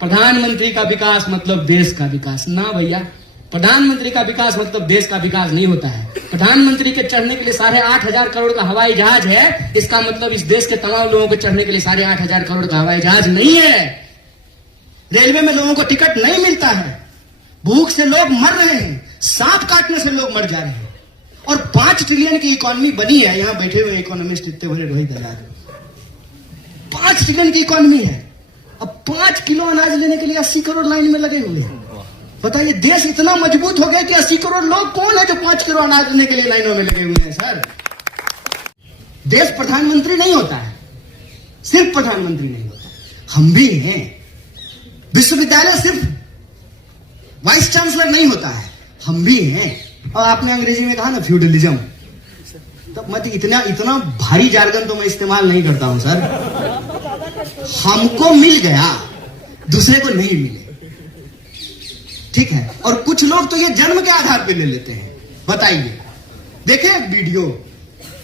प्रधानमंत्री का विकास मतलब देश का विकास। ना भैया, प्रधानमंत्री का विकास मतलब देश का विकास नहीं होता है। प्रधानमंत्री के चढ़ने के लिए 8,500 करोड़ का हवाई जहाज है, इसका मतलब इस देश के तमाम लोगों को चढ़ने के लिए 8,500 करोड़ का हवाई जहाज नहीं है। रेलवे में लोगों को टिकट नहीं मिलता है, भूख से लोग मर रहे हैं, सांप काटने से लोग मर जा रहे हैं, और 5 ट्रिलियन की इकोनॉमी बनी है। यहां बैठे हुए इकोनॉमिस्ट इतने बड़े रोहित दलाल, 5 ट्रिलियन की इकोनॉमी है। अब 5 किलो अनाज लेने के लिए 80 करोड़ लाइन में लगे हुए हैं। बताइए, देश इतना मजबूत हो गया कि 80 करोड़ लोग कौन है जो 5 किलो अनाज लेने के लिए लाइनों में लगे हुए हैं। सर, देश प्रधानमंत्री नहीं होता है, सिर्फ प्रधानमंत्री नहीं होता, हम भी हैं। विश्वविद्यालय सिर्फ वाइस चांसलर नहीं होता है, हम भी हैं। और आपने अंग्रेजी में कहा ना फ्यूडलिज्म, तो मत इतना भारी जार्गन तो मैं इस्तेमाल नहीं करता हूं सर। हमको मिल गया, दूसरे को नहीं मिले, ठीक है। और कुछ लोग तो ये जन्म के आधार पे ले लेते हैं। बताइए, देखे एक वीडियो,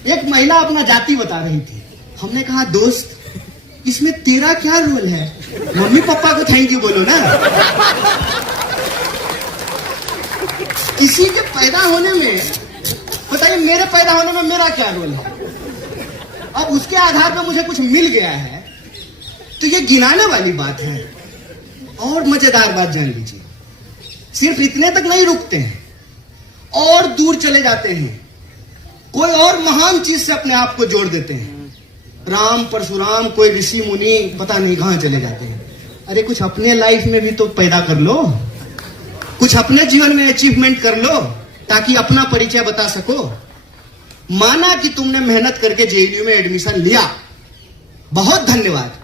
एक महिला अपना जाति बता रही थी। हमने कहा दोस्त, इसमें तेरा क्या रोल है? मम्मी पापा को थैंक यू बोलो ना। किसी के पैदा होने में, बताइए मेरे पैदा होने में मेरा क्या रोल है? अब उसके आधार पर मुझे कुछ मिल गया है तो ये गिनाने वाली बात है। और मजेदार बात जान लीजिए, सिर्फ इतने तक नहीं रुकते हैं, और दूर चले जाते हैं, कोई और महान चीज से अपने आप को जोड़ देते हैं। राम परशुराम, कोई ऋषि मुनि, पता नहीं कहां चले जाते हैं। अरे कुछ अपने लाइफ में भी तो पैदा कर लो, कुछ अपने जीवन में अचीवमेंट कर लो, ताकि अपना परिचय बता सको। माना कि तुमने मेहनत करके जेएनयू में एडमिशन लिया, बहुत धन्यवाद,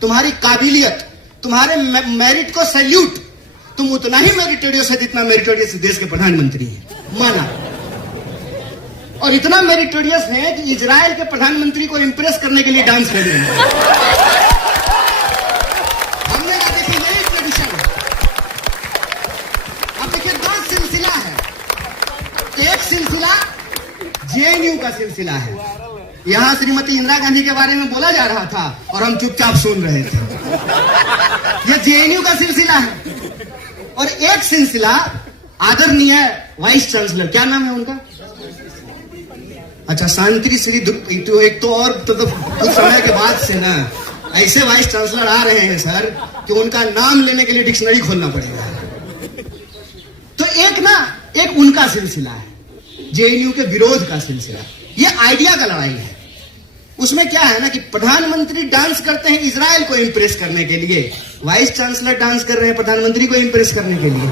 तुम्हारी काबिलियत, तुम्हारे मेरिट को सैल्यूट। तुम उतना ही मेरिटोरियस है जितना मेरिटोरियस देश के प्रधानमंत्री हैं, माना। और इतना मेरिटोरियस है कि इजराइल के प्रधानमंत्री को इंप्रेस करने के लिए डांस कर रहे हैं। हमने कहा देखिए यही ट्रेडिशन है। अब देखिए 2 सिलसिला है, एक सिलसिला जेएनयू का सिलसिला है। यहां श्रीमती इंदिरा गांधी के बारे में बोला जा रहा था और हम चुपचाप सुन रहे थे। यह जेएनयू का सिलसिला है। और एक सिलसिला आदरणीय वाइस चांसलर, क्या नाम है उनका? अच्छा, शांति श्री। एक तो और तो कुछ समय के बाद से ना ऐसे वाइस चांसलर आ रहे हैं सर कि उनका नाम लेने के लिए डिक्शनरी खोलना पड़ेगा। तो एक उनका सिलसिला है, जेएनयू के विरोध का सिलसिला। ये आइडिया का लड़ाई है। उसमें क्या है ना कि प्रधानमंत्री डांस करते हैं इजराइल को इंप्रेस करने के लिए, वाइस चांसलर डांस कर रहे हैं प्रधानमंत्री को इंप्रेस करने के लिए।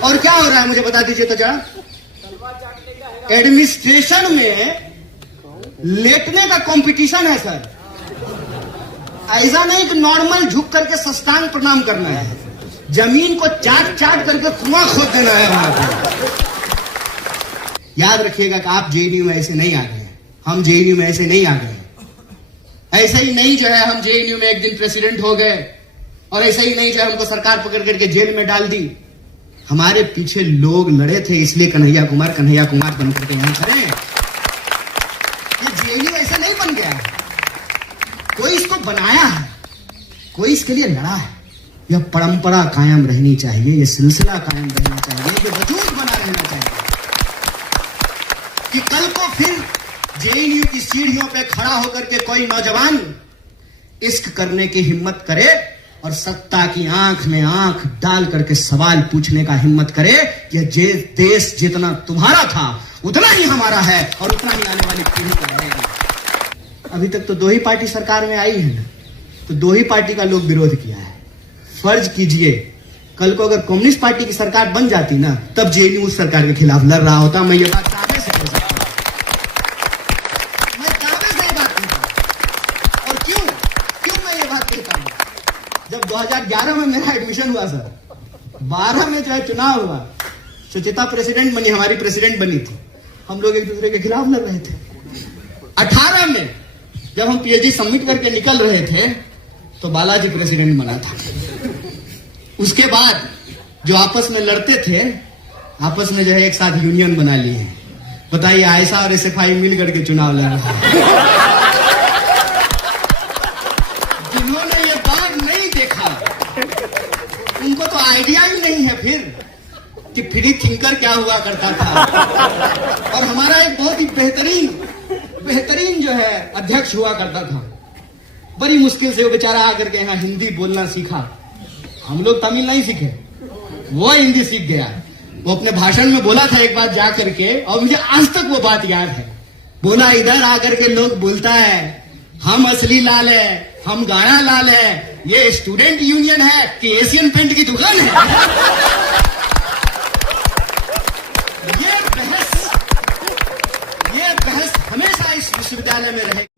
और क्या हो रहा है मुझे बता दीजिए तो जरा। एडमिनिस्ट्रेशन में लेटने का कंपटीशन है सर। ऐसा नहीं कि नॉर्मल झुक करके साष्टांग प्रणाम करना है, जमीन को चाट चाट करके कुआं खोद देना है वहां पर। याद रखिएगा कि आप जेएनयू में ऐसे नहीं आ गए, हम जेएनयू में ऐसे नहीं आ गए। ऐसे ही नहीं जो है हम जेएनयू में एक दिन प्रेसिडेंट हो गए, और ऐसे ही नहीं जो है हमको सरकार पकड़ करके जेल में डाल दी। हमारे पीछे लोग लड़े थे, इसलिए कन्हैया कुमार बन करके यहां खड़े हैं। ये जेएनयू ऐसे नहीं बन गया, कोई इसको बनाया है, कोई इसके लिए लड़ा है। यह परंपरा कायम रहनी चाहिए, यह सिलसिला कायम रहना चाहिए, यह वजूद बना रहना चाहिए कि कल को फिर जेएनयू की सीढ़ियों पे खड़ा होकर के कोई नौजवान इश्क करने की हिम्मत करे और सत्ता की आंख में आंख डाल करके सवाल पूछने का हिम्मत करे। यह देश जितना तुम्हारा था उतना ही हमारा है, और उतना ही आने वाली पीढ़ी का रहेगा। अभी तक तो 2 ही पार्टी सरकार में आई है ना, तो 2 ही पार्टी का लोग विरोध किया है। फर्ज कीजिए कल को अगर कम्युनिस्ट पार्टी की सरकार बन जाती ना, तब जेएनयू उस सरकार के खिलाफ लड़ रहा होता। मैं ये बात दावे से कह सकता हूं, मैं दावे से ये बात कहता हूं। और क्यों मैं ये बात कहता हूं? जब 2011 में मेरा एडमिशन हुआ सर, 12 में जो है चुनाव हुआ, सुचिता प्रेसिडेंट बनी, हमारी प्रेसिडेंट बनी थी, हम लोग एक दूसरे के खिलाफ लड़ रहे थे। 18 में जब हम पीएचडी सबमिट करके निकल रहे थे तो बालाजी प्रेसिडेंट बना था। उसके बाद जो आपस में लड़ते थे, आपस में जो है एक साथ यूनियन बना लिए हैं। बताइए, आयशा और एसएफआई मिल करके चुनाव लड़ रहे हैं। जिन्होंने ये बात नहीं देखा आइडिया ही नहीं है फिर कि फ्री थिंकर क्या हुआ करता था। और हमारा एक बहुत ही बेहतरीन जो है अध्यक्ष हुआ करता था। बड़ी मुश्किल से वो बेचारा आकर के यहाँ हिंदी बोलना सीखा। हम लोग तमिल नहीं सीखे, वो हिंदी सीख गया। वो अपने भाषण में बोला था एक बात जा करके, और मुझे आज तक वो बात याद है। बोला, इधर आकर के लोग बोलता है हम असली लाल है, हम गाया लाल है, ये स्टूडेंट यूनियन है कि एशियन पेंट की दुकान है। ये बहस हमेशा इस विश्वविद्यालय में रहे।